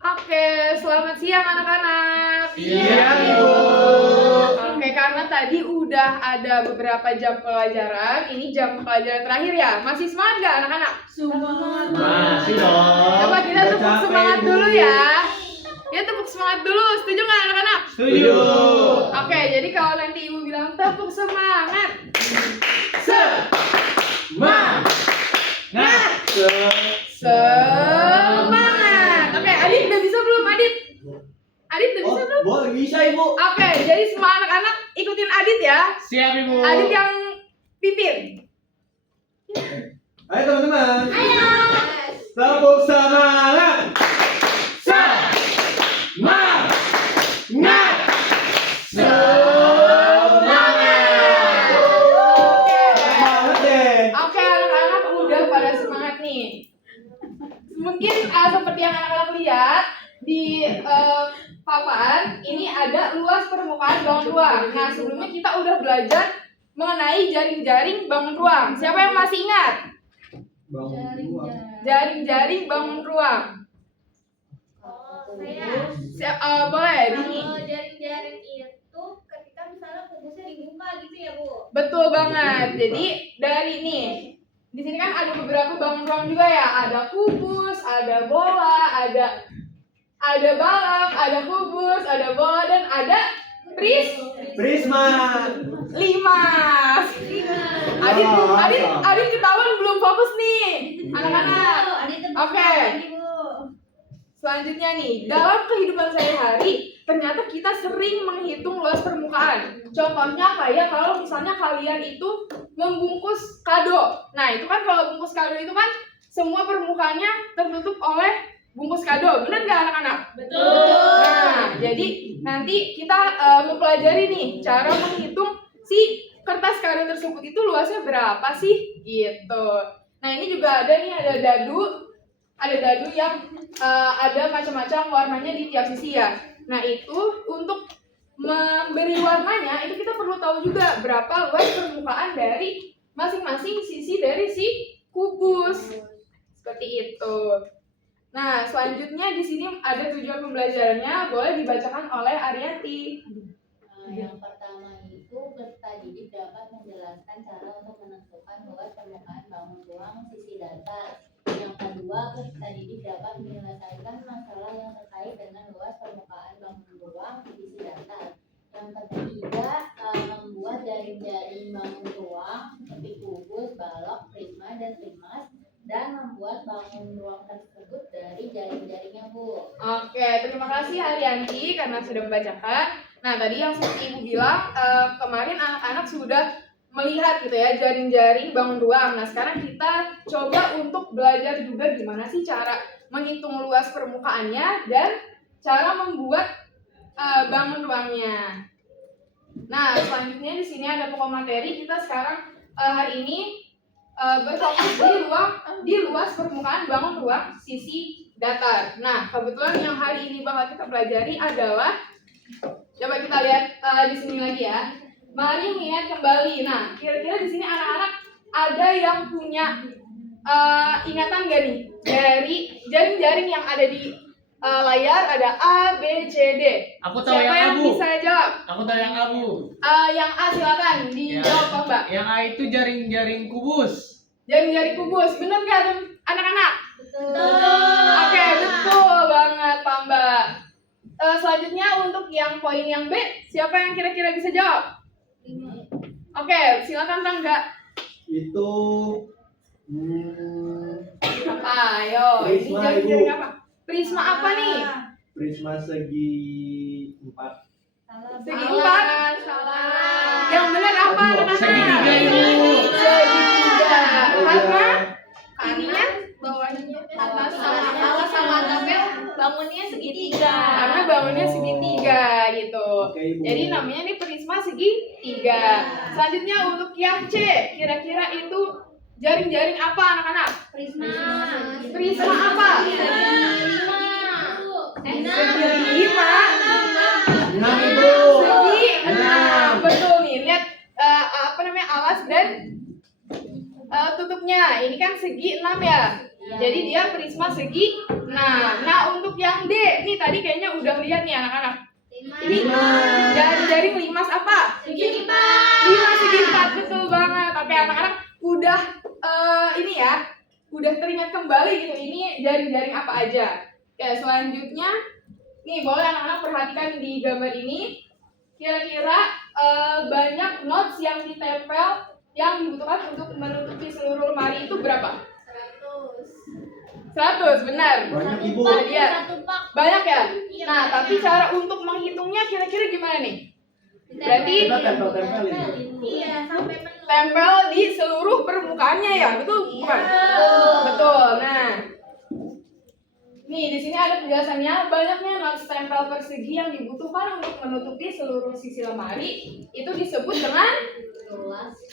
Oke, selamat siang anak-anak. Siang, Ibu. Oke, karena tadi udah ada beberapa jam pelajaran, ini jam pelajaran terakhir ya. Masih semangat gak anak-anak? Semangat. Masih dong. Coba kita Udah tepuk capek, semangat Bu. dulu ya. Ya tepuk semangat dulu, setuju gak anak-anak? Setuju. Oke, jadi kalau nanti ibu bilang tepuk semangat, Semangat. semangat. Oke, Adit udah bisa belum, Adit? Adit udah bisa belum? Boleh bisa, Ibu. Oke, jadi semua anak-anak ikutin Adit ya. Siap, Ibu. Adit yang pimpin. Ayo teman-teman. Ayo. Tepuk semangat. Semangat. Semangat deh. Oke, anak-anak udah pada semangat nih. Mungkin seperti yang anak-anak lihat di papan, ini ada luas permukaan bangun ruang. Nah, sebelumnya kita udah belajar mengenai jaring-jaring bangun ruang. Siapa yang masih ingat? Jaring-jaring bangun ruang. Boleh, Dini. Kalau jaring-jaring itu ketika misalnya kubusnya dibuka gitu ya, Bu? Betul banget. Jadi dari ini, di sini kan ada beberapa bangun ruang juga ya. Ada kubus, ada bola, ada balok, ada kubus, ada bola, dan ada Prisma. 5. Adit ketahuan belum fokus nih, anak-anak. Oke. Selanjutnya nih, dalam kehidupan sehari-hari ternyata kita sering menghitung luas permukaan. Contohnya kayak kalau misalnya kalian itu membungkus kado. Nah, itu kan kalau bungkus kado itu kan semua permukaannya tertutup oleh bungkus kado. Benar nggak anak-anak? Betul. Nah, jadi nanti kita mempelajari nih cara menghitung si kertas kado tersebut itu luasnya berapa sih gitu. Nah, ini juga ada nih, ada dadu yang ada macam-macam warnanya di tiap sisi ya. Nah, itu untuk memberi warnanya itu kita perlu tahu juga berapa luas permukaan dari masing-masing sisi dari si kubus. Seperti itu. Nah, selanjutnya di sini ada tujuan pembelajarannya, boleh dibacakan oleh Arianti. Yang pertama itu peserta didik dapat menjelaskan cara untuk menentukan luas permukaan bangun ruang sisi datar. Yang kedua, peserta didik dapat menyelesaikan masalah yang terkait dengan luas permukaan bangun ruang sisi datar. Yang ketiga, membuat jaring-jaring bangun ruang seperti kubus, balok, prisma, dan trimas, dan membuat bangun ruang tersebut dari jaring-jaringnya, Bu. Oke, terima kasih Arianti karena sudah membacakan. Nah, tadi yang seperti Ibu bilang, kemarin anak-anak sudah melihat gitu ya jaring-jaring bangun ruang. Nah, sekarang kita coba untuk belajar juga gimana sih cara menghitung luas permukaannya dan cara membuat bangun ruangnya. Nah, selanjutnya di sini ada pokok materi. Kita sekarang hari ini berfokus di luas permukaan bangun ruang sisi datar. Nah, kebetulan yang hari ini bakal kita pelajari adalah, coba kita lihat di sini lagi ya. Mari ingat kembali. Nah, kira-kira di sini anak-anak ada yang punya ingatan gak nih dari jaring-jaring yang ada di layar? Ada A, B, C, D. Aku tahu Siapa yang yang abu. bisa jawab? Aku tahu yang abu. Yang A silakan dijawab, Pak Mbak. Yang A itu jaring-jaring kubus. Jaring-jaring kubus, bener nggak anak-anak? Betul. Oke, betul banget Pak Mbak. Selanjutnya untuk yang poin yang B, siapa yang kira-kira bisa jawab? Oke, silakan Kang Nggak. Itu Apa? Ayo, ini Prisma, jaring-jaring Ibu. apa? Prisma apa nih? prisma segi 4. Segi 4. Salah. Yang benar apa anak-anak? Segitiga, Ibu. Segitiga. Karena Ininya bawahnya salah sama tabel bangunnya segitiga. karena bangunnya segitiga gitu. Oke, Ibu. Jadi namanya ini prisma segitiga. Selanjutnya untuk yang C, kira-kira itu jaring-jaring apa anak-anak? Prisma. Prisma apa? Segi 5. 6, Ibu. Segi 6. 6. Betul nih. Lihat alas dan tutupnya. Ini kan segi 6 ya. Jadi dia prisma segi 6. Nah untuk yang D, nih tadi kayaknya udah lihat nih anak-anak. Ini Lima. jaring limas apa? Segi 4. Lima segi 4, betul banget. Oke anak-anak udah ini ya, udah teringat kembali gitu. Ini jaring-jaring apa aja? Oke selanjutnya, nih boleh anak-anak perhatikan di gambar ini. Kira-kira banyak notes yang ditempel yang dibutuhkan untuk menutupi seluruh lemari itu berapa? 100, benar. Banyak, Ibu. Nah, dia. Satu pak. Banyak ya? Iya, Nah, banyak. tapi cara untuk menghitungnya kira-kira gimana nih? Berarti Kita tempel-tempelin. Iya, sampai penuh. tempel di seluruh permukaannya ya, betul bukan? Betul. Nah, nih di sini ada penjelasannya. Banyaknya notes tempel persegi yang dibutuhkan untuk menutupi seluruh sisi lemari itu disebut dengan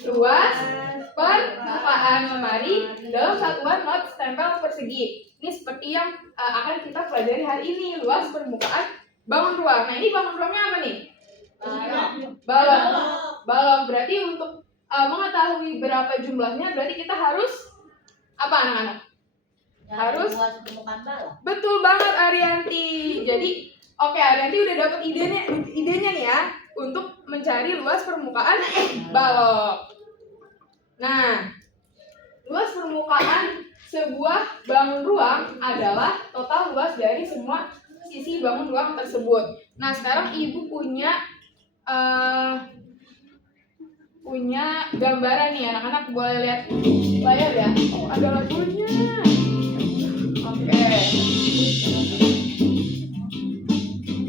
luas permukaan lemari dalam satuan notes tempel persegi. Ini seperti yang akan kita pelajari hari ini, luas permukaan bangun ruang. Nah ini bangun ruangnya apa nih? Balok. Balok. Berarti untuk mengetahui berapa jumlahnya, berarti kita harus apa anak-anak? Harus luas permukaan balok. betul banget Arianti. Jadi oke Arianti udah dapat idenya nih ya untuk mencari luas permukaan balok. Nah, luas permukaan sebuah bangun ruang adalah total luas dari semua sisi bangun ruang tersebut. Nah, sekarang Ibu punya gambaran nih anak-anak, boleh lihat layar ya. Oh, ada lagunya.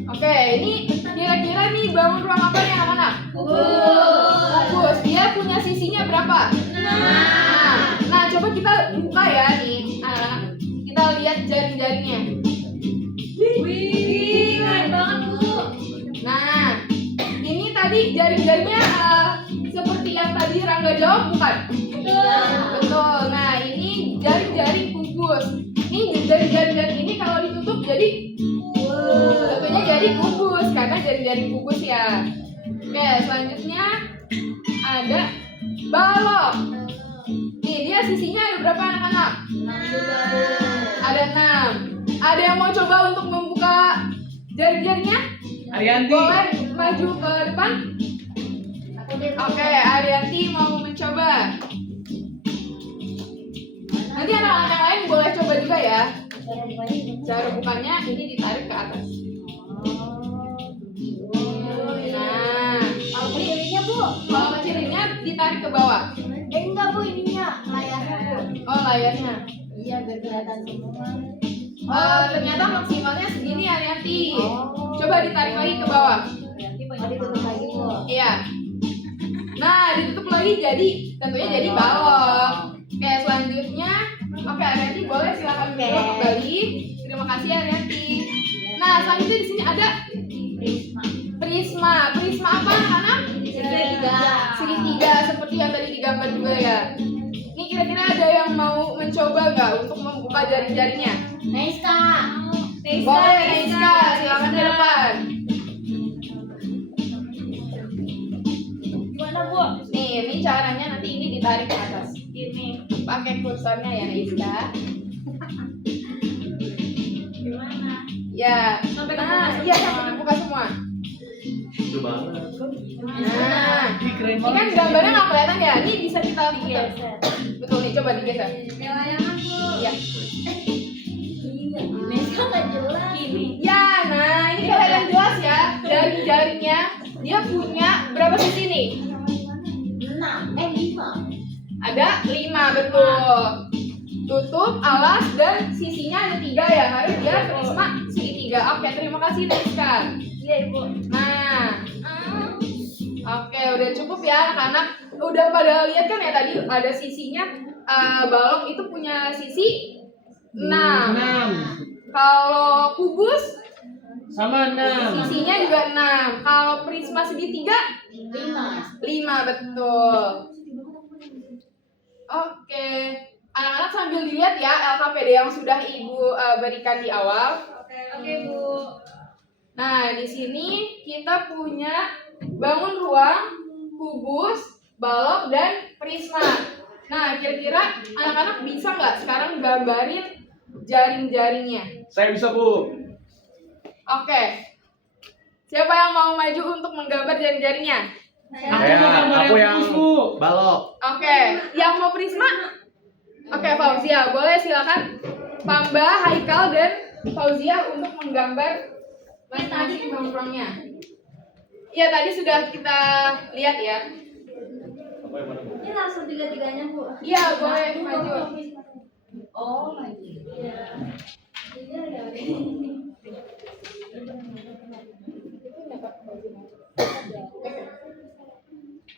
Oke, ini kira-kira nih bangun ruang apa nih anak-anak? Kubus. Dia punya sisinya berapa? Nah, coba kita buka ya nih anak-anak. Kita lihat jaring-jaringnya. Wih, keren banget Bu. Nah, ini tadi jaring-jaringnya seperti yang tadi Rangga jawab bukan? Betul. Nah, ini jaring-jaring kubus. Ini jaring-jaring ini kalau ditutup jadi tentunya jadi kubus karena jaring-jaring kubus ya. Oke, selanjutnya ada balok. Nih, dia sisinya ada berapa anak-anak? Ada 6. Ada yang mau coba untuk membuka jaring-jaringnya? Arianti. Boleh maju ke depan. Oke, Arianti mau mencoba. Nanti anak-anak yang lain boleh coba juga ya. Cara bukanya ini ditarik ke atas. Nah, Kalau kecilnya Bu. kalau kecilinnya ditarik ke bawah. Enggak Bu, ininya layarnya Bu. Oh, layarnya. Iya, biar kelihatan semua. Ternyata maksimalnya segini Arianti. Coba ditarik lagi ke bawah. Ditutup lagi Bu. Iya. Nah, ditutup lagi jadi tentunya jadi balok. Oke, selanjutnya Arianti boleh silakan belok kembali. Terima kasih Arianti. Nah, selanjutnya di sini ada prisma. Prisma apa anak-anak? Segitiga seperti yang tadi digambar juga ya. Ini kira-kira ada yang mau mencoba nggak untuk membuka jaring-jaringnya? Naiska. Boleh Naiska, silakan ke depan. Gimana Bu? Nih, ini caranya nanti ini ditarik ke atas. Ini pakai kursornya ya Naiska. Gimana? Ya, Sampai nah, kebuka iya semua. sampai kebuka semua. Itu banget. Nah, Ih, keren ini banget. kan gambarnya nggak kelihatan ya. Ini bisa kita lihat. Betul nih, coba digeser. Layangan Bu. Iya. Naiska nggak jelas. Ya, nah ini kelihatan jelas ya. Jaring-jaringnya dia punya berapa sisi nih? 5. Ada 5, betul. Tutup, alas, dan sisinya ada 3 ya. Harus dia prisma segitiga. Oke, terima kasih Naiska. Iya Ibu. Nah, oke, udah cukup ya anak-anak. Udah pada lihat kan ya tadi ada sisinya. Balok itu punya sisi 6. 6. Kalau kubus Sama 6. sisinya juga 6. Kalau prisma segitiga 5, betul. Oke, anak-anak sambil dilihat ya LKPD yang sudah Ibu berikan di awal. Oke Bu. Nah, di sini kita punya bangun ruang, kubus, balok, dan prisma. Nah, kira-kira anak-anak bisa nggak sekarang gambarin jaring-jaringnya. Saya bisa, Bu. Oke. Siapa yang mau maju untuk menggambar jaring-jaringnya? Aku yang Bu. balok. Oke, yang mau Prisma? Oke, Fauzia, boleh silakan. Pamba, Haikal, dan Fauzia untuk menggambar masing-masing bangkrongnya. Iya, tadi sudah kita lihat ya. Apa yang mana, Bu? Ini langsung tiga-tiganya, Bu. Iya, boleh maju. Oh my god. Iya. Iya, ya.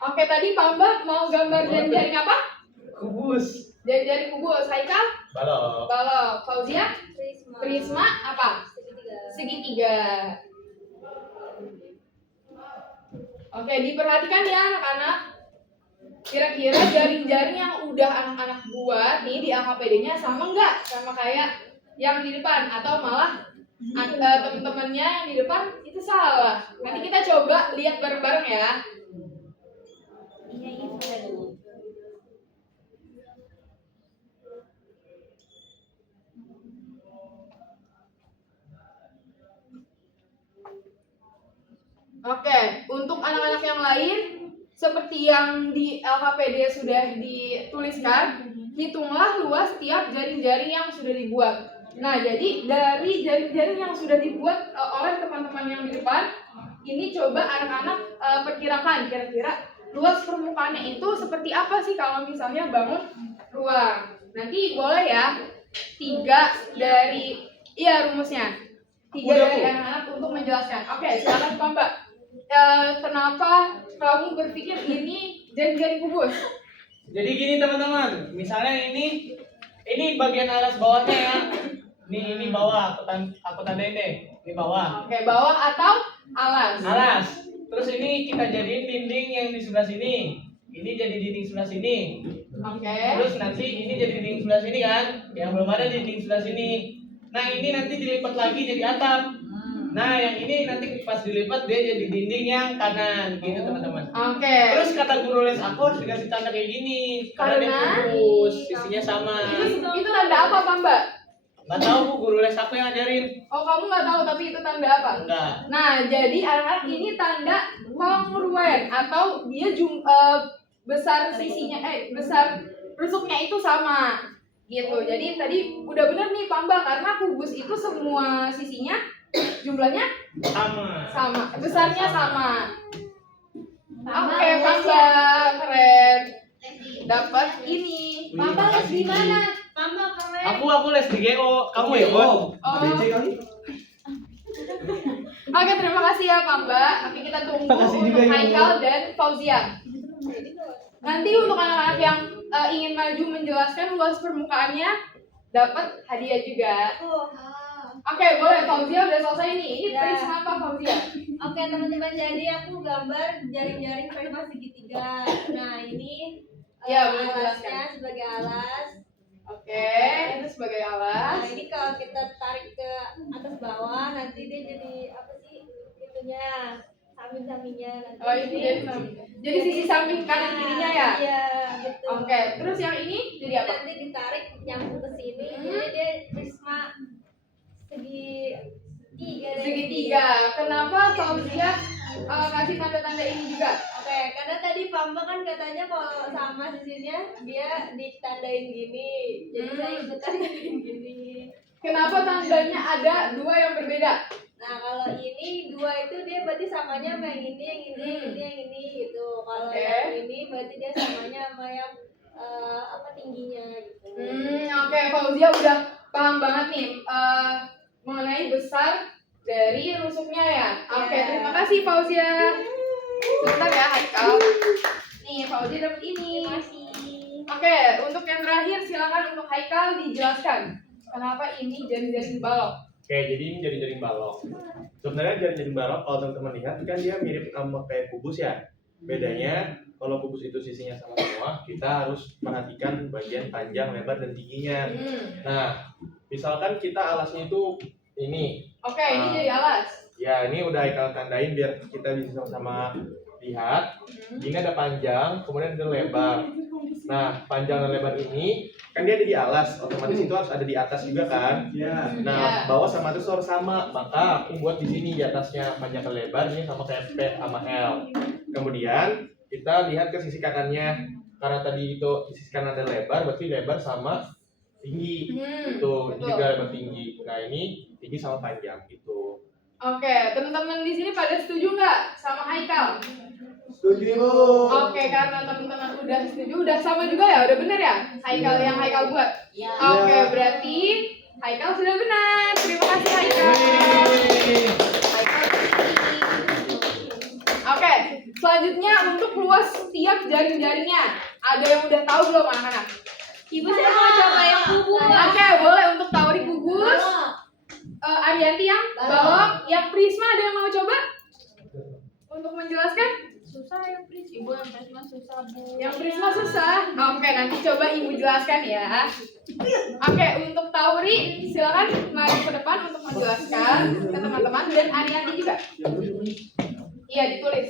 Oke, tadi Pamba mau gambar jaring-jaring apa? Kubus. Jaring-jaring kubus. Haikal? Balok. Balok. Fauzia? Prisma. Prisma apa? Segitiga. Segitiga. Oke, diperhatikan ya anak-anak. Kira-kira jaring-jaring yang udah anak-anak buat nih di AKPD-nya sama nggak sama kayak yang di depan, atau malah teman-temannya yang di depan itu salah. Nanti kita coba lihat bareng-bareng ya. Ini sudah dulu. Oke, untuk anak-anak yang lain seperti yang di LKPD sudah dituliskan, hitunglah luas tiap jaring-jaring yang sudah dibuat. Nah, jadi dari jaring-jaring yang sudah dibuat oleh teman-teman yang di depan, ini coba anak-anak perkirakan kira-kira luas permukaannya itu seperti apa sih kalau misalnya bangun ruang. Nanti boleh ya, 3 dari, iya rumusnya. 3 dari anak-anak untuk menjelaskan. Oke, silakan Pak Mbak. Kenapa kamu berpikir ini jaring-jaring kubus? Jadi gini teman-teman, misalnya ini bagian alas bawahnya ya. Ini bawah, aku tandain deh. Ini bawah. Oke, bawah atau alas? Alas. Terus ini kita jadiin dinding yang di sebelah sini. Ini jadi dinding sebelah sini. Oke. Terus nanti ini jadi dinding sebelah sini kan? Yang belum ada dinding sebelah sini. Nah ini nanti dilipat lagi jadi atap. Nah yang ini nanti pas dilipat dia jadi dinding yang kanan gitu teman-teman. Oke. Terus kata guru les aku harus dikasih tanda kayak gini karena dia Karena kubus, sisinya sama. Itu tanda apa Pak Mbak? Nggak tahu Bu, guru les aku yang ngajarin. Oh, kamu nggak tahu tapi itu tanda apa? Enggak. Nah, jadi anak-anak ini tanda kongruen atau dia besar sisinya besar rusuknya itu sama gitu. Jadi tadi udah bener nih Pamba, karena kubus itu semua sisinya jumlahnya sama, besarnya sama. Oke, Pamba keren. Dapat ini. Pamba les di mana? Pamba keren. Aku les di GO. Kamu ya, Bu? Oh. BC kali. Oke, terima kasih ya Pamba. Nanti kita tunggu Makasih juga, untuk Ibu. Haikal dan Fauzia. Nanti untuk anak-anak yang ingin maju menjelaskan luas permukaannya dapat hadiah juga. Oke, boleh. Fauzia udah selesai nih. Ini Ya. Prisma apa Fauzia? Oke teman-teman, jadi aku gambar jaring-jaring Prisma segitiga. Nah ini Ya, boleh alasnya jelaskan. sebagai alas. Oke, itu sebagai Nah alas. ini kalau kita tarik ke atas bawah nanti dia jadi apa sih itunya, samping-sampingnya nanti. Oh, ini jadi sisi samping kanan kirinya ya? Iya betul. Oke, terus yang ini jadi apa? Nanti ditarik nyambung ke sini, Hmm. jadi dia Prisma segitiga. deh. Segitiga. Kenapa Fauzia kasih tanda-tanda ini juga? Oke, karena tadi Pamba kan katanya kalau sama sisinya dia ditandain gini, jadi saya ikut tandain gini. Kenapa tandanya ada 2 yang berbeda? Nah kalau ini 2 itu dia berarti samanya sama yang ini, yang ini, yang ini, yang ini gitu. Kalau Oke. yang ini berarti dia samanya sama yang apa tingginya gitu. Oke, Fauzia udah paham banget nih mengenai besar dari rusuknya ya. Oke, Ya. terima kasih Fauzia. Sebentar ya Haikal. Nih, Fauzia dapat ini. Terima kasih. Oke, untuk yang terakhir silakan untuk Haikal dijelaskan kenapa ini jaring-jaring balok. Oke, jadi ini jaring-jaring balok. Sebenarnya jaring-jaring balok kalau teman-teman lihat kan dia mirip sama kayak kubus ya. Bedanya kalau kubus itu sisinya sama semua, kita harus perhatikan bagian panjang, lebar, dan tingginya. Nah, misalkan kita alasnya itu ini. Oke, ini jadi alas. Ya, ini udah Haikal tandain biar kita bisa sama lihat, ini ada panjang, kemudian ada lebar. Nah, panjang dan lebar ini kan dia ada di alas, otomatis itu harus ada di atas juga kan? Nah, bawah sama atas harus sama, maka aku buat di sini di atasnya panjang dan lebar ini sama kayak P sama L. Kemudian kita lihat ke sisi kanannya, karena tadi itu di sisi kanan ada lebar, berarti lebar sama tinggi. Itu betul. juga lebar tinggi. Nah, ini tinggi sama panjang gitu. Oke, teman-teman di sini pada setuju nggak sama Haikal? Setuju. Oke, karena teman-teman udah setuju, udah sama juga ya, udah bener ya Haikal yang Haikal buat. Ya. Oke, berarti Haikal sudah benar. Terima kasih Haikal. Haikal bersih. Oke, selanjutnya untuk luas tiap jaring-jaringnya. Ada yang udah tahu belum anak-anak? Ibu saya mau coba yang kubus. Oke, boleh untuk Tauri kubus. Arianti yang balok, yang Prisma ada yang mau coba? Untuk menjelaskan? Susah yang Pris. Ibu yang Prisma susah, Bu. Yang Prisma susah. Oke, nanti coba Ibu jelaskan ya. Oke, untuk Tauri silakan maju ke depan untuk menjelaskan ke teman-teman dan Arianti juga. Iya, ditulis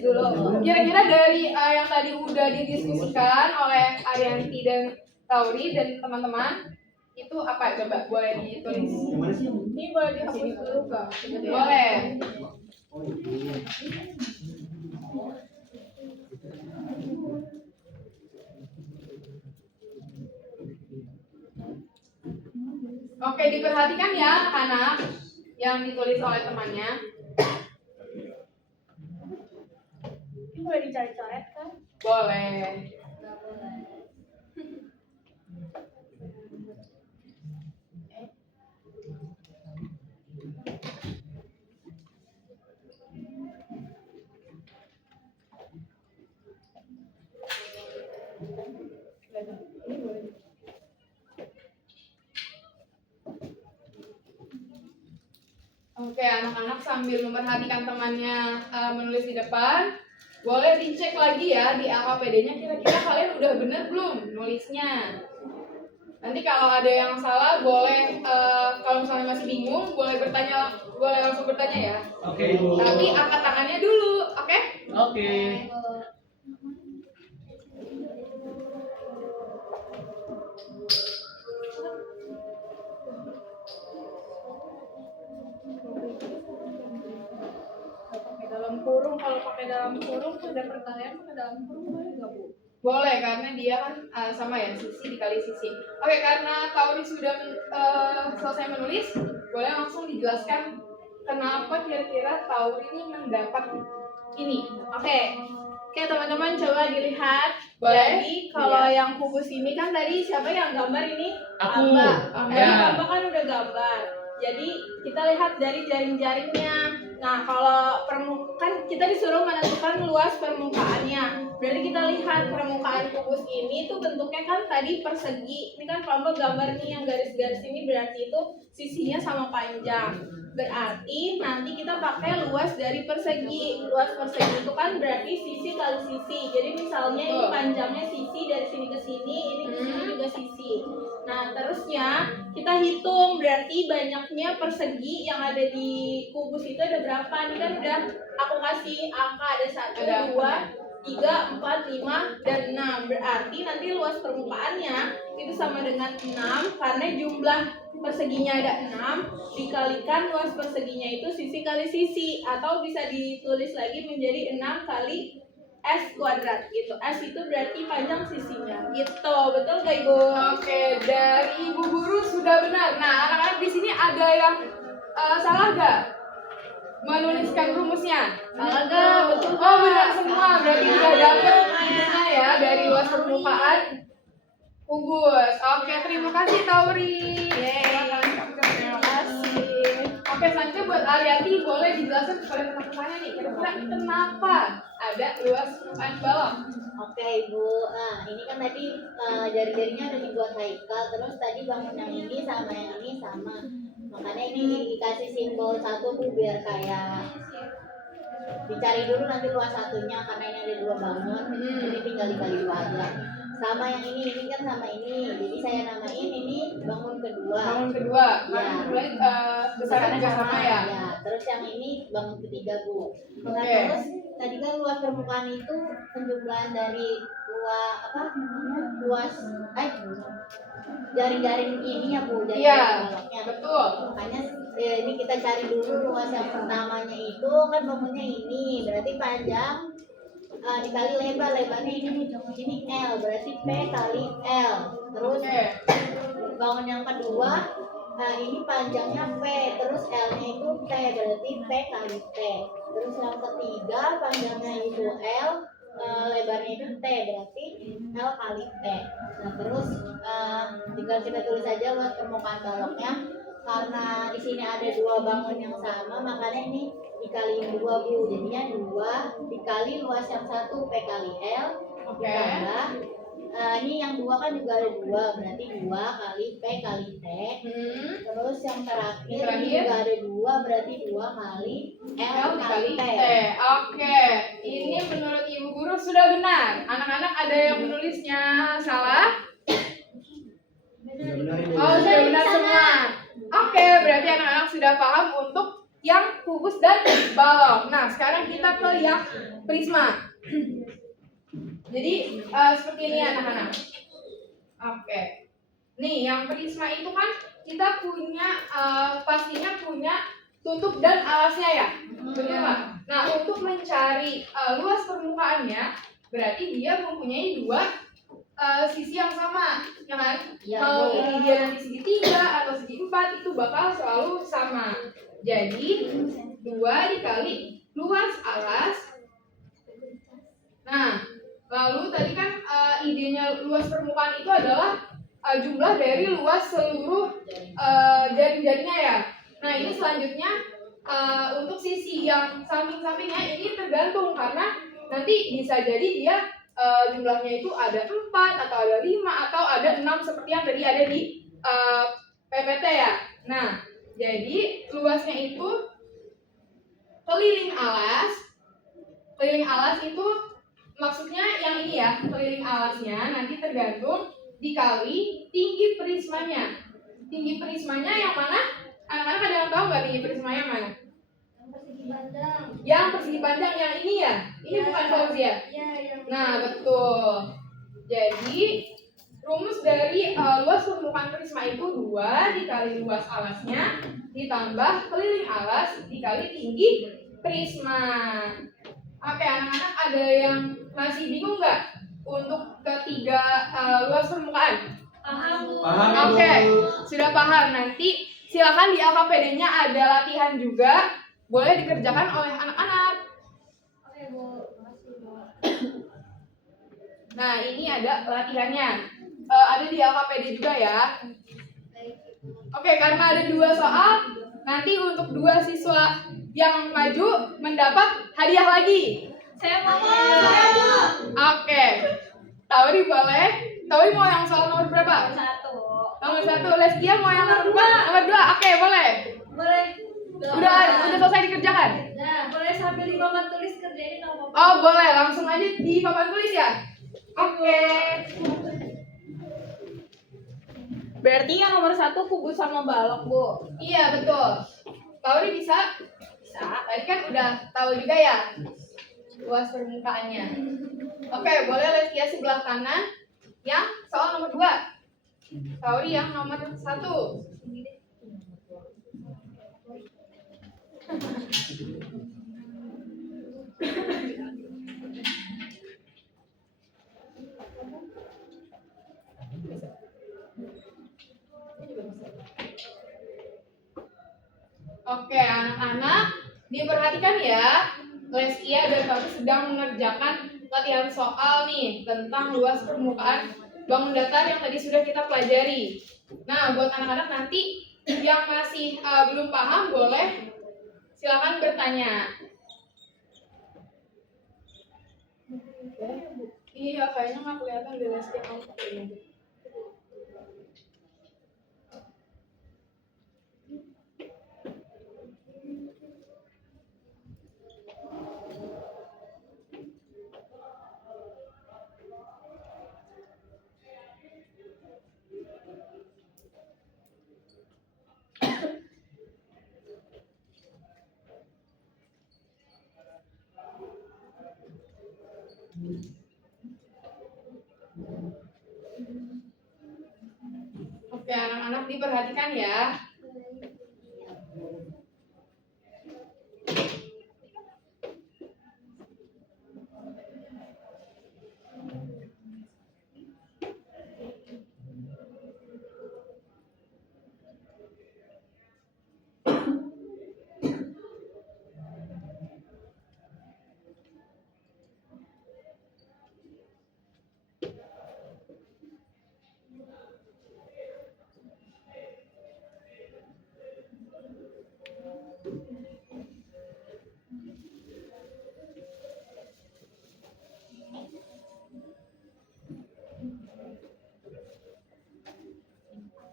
dulu. Kira-kira dari yang tadi udah didiskusikan oleh Arianti dan Tauri dan teman-teman itu apa? Coba boleh ditulis. Ini boleh dihapus dulu Kak. Boleh. Oke, diperhatikan ya anak-anak yang ditulis oleh temannya. Ini boleh dicoret-coret kan? Boleh. Nggak boleh. Oke, anak-anak sambil memperhatikan temannya menulis di depan, boleh dicek lagi ya di AKPD-nya kira-kira kalian udah bener belum nulisnya. Nanti kalau ada yang salah boleh kalau misalnya masih bingung boleh langsung bertanya ya. Oke, Ibu. Tapi angkat tangannya dulu, oke? Oke. Kalau pakai dalam kurung tuh ada pertanyaan pakai dalam kurung boleh nggak Bu? Boleh, karena dia kan sama ya, sisi dikali sisi. Oke, karena Tauri sudah selesai menulis, boleh langsung dijelaskan kenapa kira-kira Tauri ini mendapat ini. Oke teman-teman coba dilihat. Boleh? Jadi kalau Iya. yang kubus ini kan tadi siapa yang gambar ini? Aku. Amba. Tadi Ya. Amba kan udah gambar. Jadi kita lihat dari jaring-jaringnya. Nah kalau kan kita disuruh menentukan luas permukaannya. Berarti kita lihat permukaan kubus ini tuh bentuknya kan tadi persegi. Ini kan Amba gambar nih yang garis-garis ini berarti itu sisinya sama panjang. Berarti nanti kita pakai luas dari persegi. Luas persegi itu kan berarti sisi kali sisi. Jadi misalnya ini panjangnya sisi dari sini ke sini, ini ke sini juga sisi. Nah, terusnya kita hitung berarti banyaknya persegi yang ada di kubus itu ada berapa? Ini kan udah aku kasih angka ada 1, 2, 3, 4, 5, dan 6. Berarti nanti luas permukaannya itu sama dengan 6 karena jumlah perseginya ada 6 dikalikan luas perseginya itu sisi kali sisi, atau bisa ditulis lagi menjadi 6 kali S kuadrat gitu. S itu berarti panjang sisinya gitu. Betul gak Ibu? Oke, dari Ibu Guru sudah benar. Nah, anak-anak di sini ada yang salah gak menuliskan rumusnya? Salah gak? Betul. Oh, benar semua. Berarti udah dapet rumusnya ya dari luas permukaan kubus. Oke, terima kasih Tauri. Terima kasih. Oke, selanjutnya buat Ariati boleh dijelaskan kepada teman-temannya nih, kira-kira kenapa ada luas permukaan balok? Oke Ibu, nah ini kan tadi jari-jarinya udah dibuat Haikal, terus tadi bangun yang ini sama yang ini sama, makanya ini dikasih simbol satu Bu biar kayak dicari dulu nanti luas satunya karena ini ada 2 bangun, ini tinggal dikali 2 aja. Sama yang ini kan sama ini, jadi saya namain ini bangun kedua. Bangun kedua, Ya. mulai besarnya juga sama ya. Ya, terus yang ini bangun ketiga Bu. Nah, Oke. terus tadi kan luas permukaan itu penjumlahan dari luas jaring-jaring ini ya Bu, jaring Iya, baloknya. betul. Makanya ini kita cari dulu luas yang pertamanya itu kan bangunnya ini, berarti panjang dikali lebar, lebarnya ini L, berarti P kali L. Terus Oke. bangun yang kedua, nah ini panjangnya P, terus L-nya itu T, berarti P kali T. Terus yang ketiga panjangnya itu L, lebarnya itu T, berarti L kali T. Nah terus tinggal kita tulis aja luas permukaan baloknya. Karena di sini ada dua bangun yang sama, makanya ini dikaliin 2 Bu. Jadinya 2 dikali luas yang satu P kali L Oke. ditambah ini yang 2 kan juga ada 2, berarti 2 kali P kali T. Terus yang terakhir ini juga ada 2, berarti 2 kali L kali T. Oke, ini menurut Ibu Guru sudah benar. Anak-anak ada yang menulisnya salah? Oh, sudah benar semua. Oke, berarti anak-anak sudah paham untuk yang kubus dan balok. Nah, sekarang kita ke yang prisma. Jadi seperti ini anak-anak. Oke. Nih, yang prisma itu kan kita punya pastinya punya tutup dan alasnya ya. Betul nggak? Nah, untuk mencari luas permukaannya, berarti dia mempunyai dua sisi yang sama, ya kan? Ya, Mau Bu. ini dia nanti segi 3 atau segi 4 itu bakal selalu sama. Jadi 2 dikali luas alas. Nah, lalu tadi kan idenya luas permukaan itu adalah jumlah dari luas seluruh jaring-jaringnya ya. Nah, ini selanjutnya untuk sisi yang samping-sampingnya ini tergantung karena nanti bisa jadi dia jumlahnya itu ada 4 atau ada 5 atau ada 6 seperti yang tadi ada di PPT ya. Nah, jadi luasnya itu keliling alas. Keliling alas itu maksudnya yang ini ya, keliling alasnya nanti tergantung dikali tinggi prismanya. Tinggi prismanya yang mana? Anak-anak ada yang tahu nggak tinggi prismanya mana? Yang persegi pandang yang ini ya? Ini bukan Fauzi ya? Nah, betul. Jadi rumus dari luas permukaan prisma itu 2 dikali luas alasnya ditambah keliling alas dikali tinggi prisma. Oke, anak-anak ada yang masih bingung nggak untuk ketiga luas permukaan? Paham Bu. Paham, Oke, Bu. sudah paham. Nanti silakan di LKPD-nya ada latihan juga, boleh dikerjakan oleh anak-anak. Oke Bu, makasih Bu. Nah, ini ada latihannya. Ada di LKPD juga ya. Oke, karena ada 2 soal, nanti untuk 2 siswa yang maju mendapat hadiah lagi. Saya mau. Oke. Tauri boleh. Tauri mau yang soal nomor berapa? 1. Nomor 1. Leskia mau yang nomor 2? Nomor 2. Oke, boleh. Boleh. Udah selesai dikerjakan? Nah, boleh sambil di papan tulis kerjain apa? Oh, boleh. Langsung aja di papan tulis ya. Oke. Berarti yang nomor 1 kubus sama balok Bu. Iya, betul. Tauri bisa? Bisa. Tadi kan udah tahu juga ya luas permukaannya. Oke, boleh Leskia sebelah kanan yang soal nomor 2. Tauri yang nomor 1. Oke, anak-anak, diperhatikan ya. Leskia dan Tauri sedang mengerjakan latihan soal nih tentang luas permukaan bangun datar yang tadi sudah kita pelajari. Nah, buat anak-anak nanti yang masih belum paham boleh silakan bertanya. Iya, kayaknya nggak kelihatan di Leskia kamu pakai ini. Oke, anak-anak diperhatikan ya.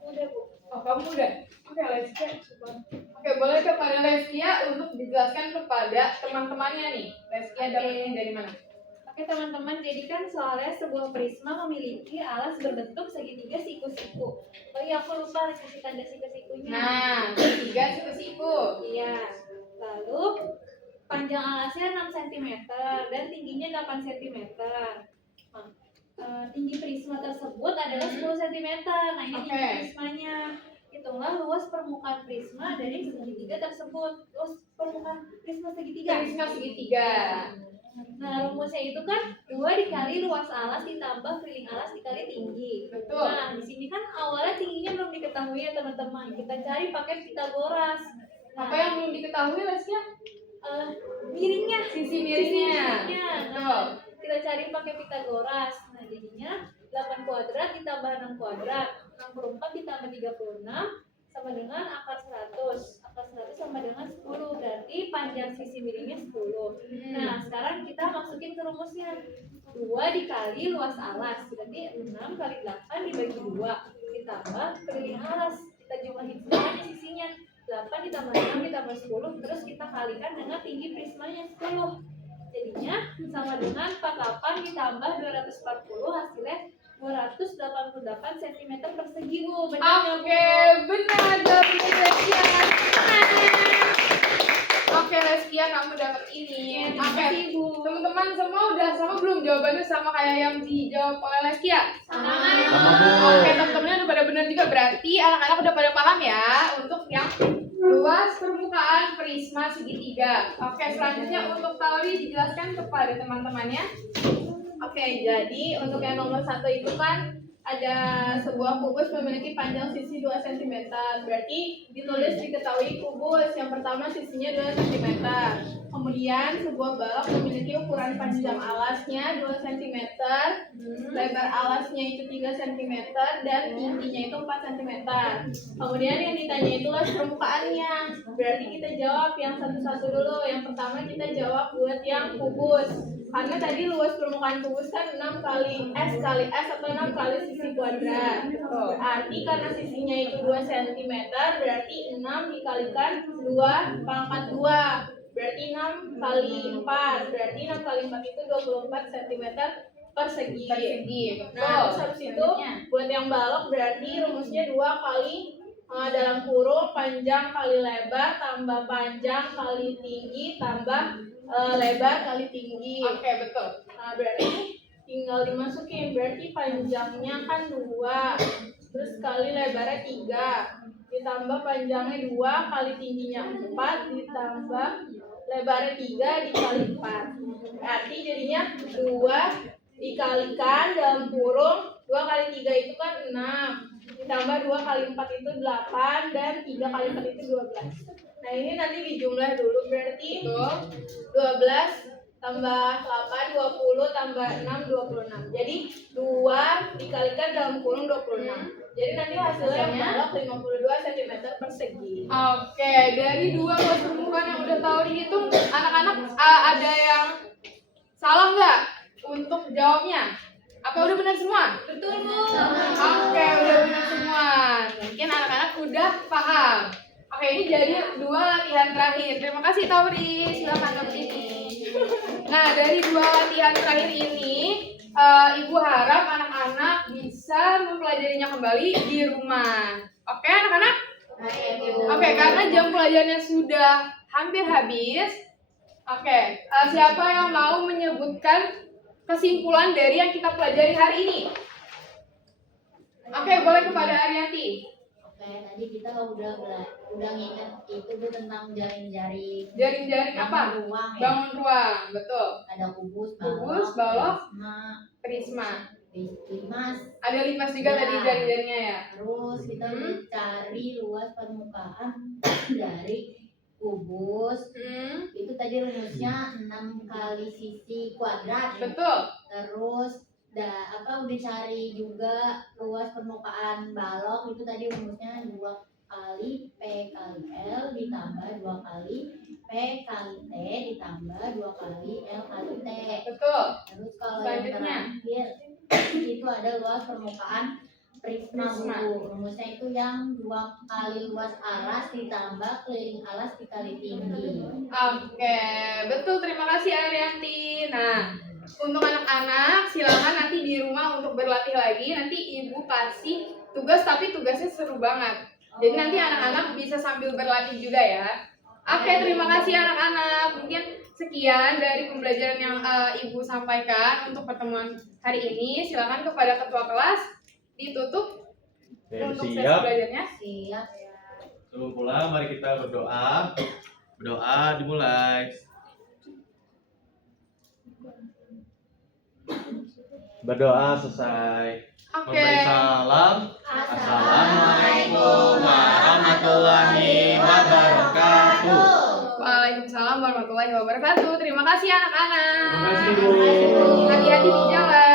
Udah Bu. Oh, kamu udah? Oke, Leskia. Oke, boleh kepada Leskia untuk dijelaskan kepada teman-temannya nih. Leskia dapat ini dari mana? Oke teman-teman, jadi kan soalnya sebuah prisma memiliki alas berbentuk segitiga siku-siku. Oh iya, aku lupa kasih tanda siku-sikunya. Nah, tiga siku-siku. Iya. Lalu panjang alasnya 6 cm dan tingginya 8 cm. Nah, tinggi prisma tersebut adalah 10 cm. Nah, ini Oke. tinggi prismanya. Hitunglah luas permukaan prisma dari segitiga tersebut. Luas permukaan prisma segitiga. Prisma segitiga. Nah, rumusnya itu kan 2 dikali luas alas ditambah keliling alas dikali tinggi. Betul. Nah, di sini kan awalnya tingginya belum diketahui ya teman-teman. Kita cari pakai Pitagoras. Apa yang belum diketahui, Leskia? Miringnya, Sisi miringnya. Betul. Nah, kita cari pakai Pitagoras. Nah, jadinya 8 kuadrat ditambah 6 kuadrat. 64 ditambah 36 sama dengan akar 100. Akar 100 sama dengan 10. Berarti panjang sisi miringnya 10. Nah, sekarang kita masukin ke rumusnya. 2 dikali luas alas. Berarti 6 kali 8 dibagi 2. Ditambah keliling alas. Kita jumlahin semuanya sisinya. 8 ditambah 6 ditambah 10. Terus kita kalikan dengan tinggi prismanya 10. Jadinya sama dengan 48 ditambah 240 hasilnya 288 cm persegi Bu. Benar nggak, Bu? Oke, benar jawabannya Leskia. Oke, Leskia, kamu dapat ini. Oke, Ibu. teman-teman semua udah sama belum jawabannya sama kayak yang dijawab oleh Leskia? Sama, Bu. Oke, teman-temannya udah pada benar juga, berarti anak-anak udah pada paham ya untuk yang luas permukaan prisma segitiga. Oke, selanjutnya untuk Tauri dijelaskan kepada teman-temannya. Oke, jadi untuk yang nomor 1 itu kan ada sebuah kubus memiliki panjang sisi 2 cm. Berarti ditulis diketahui kubus yang pertama sisinya 2 cm. Kemudian sebuah balok memiliki ukuran panjang alasnya 2 cm, lebar alasnya itu 3 cm dan tingginya itu 4 cm. Kemudian yang ditanya itu luas permukaannya. Berarti kita jawab yang satu-satu dulu. Yang pertama kita jawab buat yang kubus. Karena tadi luas permukaan kubus kan 6 kali S kali S atau 6 kali sisi kuadrat. Berarti karena sisinya itu 2 cm, berarti 6 dikalikan 2 pangkat 2. Berarti 6 kali 4. Berarti 6 kali 4 itu 24 cm persegi. Nah, terus habis itu buat yang balok berarti rumusnya 2 kali dalam kurung panjang kali lebar tambah panjang kali tinggi tambah lebar kali tinggi. Oke, betul. Nah, berarti tinggal dimasukin. Berarti panjangnya kan 2, terus kali lebarnya 3, ditambah panjangnya 2 kali tingginya 4, ditambah lebarnya 3 dikali 4. Berarti jadinya 2 dikalikan dalam kurung 2 kali 3 itu kan 6, ditambah 2 kali 4 itu 8, dan 3 kali 4 itu 12. Nah, ini nanti dijumlah dulu. Berarti 12 tambah 8, 20, tambah 6, 26. Jadi 2 dikalikan dalam kurung 26. Jadi nanti hasilnya yang balok 52 cm persegi. Oke, dari dua luas permukaan yang udah tahu dihitung, anak-anak ada yang salah nggak untuk jawabnya? Apa udah benar semua? Betul Bu. Oke, udah benar semua. Mungkin anak-anak udah paham. Oke, ini jadi 2 latihan terakhir. Terima kasih Tauri, silakan ke sini. Nah, dari 2 latihan terakhir ini, Ibu harap anak-anak bisa mempelajarinya kembali di rumah. Oke, anak-anak? Oke, karena jam pelajarannya sudah hampir habis. Oke, siapa yang mau menyebutkan kesimpulan dari yang kita pelajari hari ini. Oke, boleh kepada Arianti. Oke, tadi kita udah nginget itu tuh tentang jaring-jaring. Jaring-jaring apa? Bangun ruang ya. Bangun ruang, betul. Ada kubus, Kubus, balok, prisma, Prisma. limas. Ada limas juga Iya. tadi jaring-jaringnya ya. Terus kita udah cari luas permukaan dari kubus. Itu tadi rumusnya 6 kali sisi kuadrat. Betul. Terus udah cari juga luas permukaan balok, itu tadi rumusnya 2 kali P kali L ditambah 2 kali P kali T ditambah 2 kali L kali T. Betul. Terus kalau Selanjutnya. yang terakhir itu ada luas permukaan prisma. Prisma. Bu. Rumusnya itu yang 2 kali luas alas ditambah keliling alas dikali tinggi. Oke, betul. Terima kasih Arianti. Nah, untuk anak-anak silakan nanti di rumah untuk berlatih lagi. Nanti ibu kasih tugas, tapi tugasnya seru banget. Jadi nanti anak-anak bisa sambil berlatih juga ya. Oke, terima kasih anak-anak. Mungkin sekian dari pembelajaran yang ibu sampaikan untuk pertemuan hari ini. Silakan kepada ketua kelas ditutup untuk sesi Siap. belajarnya. Siap ya. Sebelum pulang, mari kita berdoa. Berdoa dimulai. Berdoa selesai. Oke. Memberi salam. Assalamualaikum warahmatullahi wabarakatuh. Waalaikumsalam warahmatullahi wabarakatuh. Terima kasih anak-anak. Terima kasih, Bu. Hati-hati di jalan.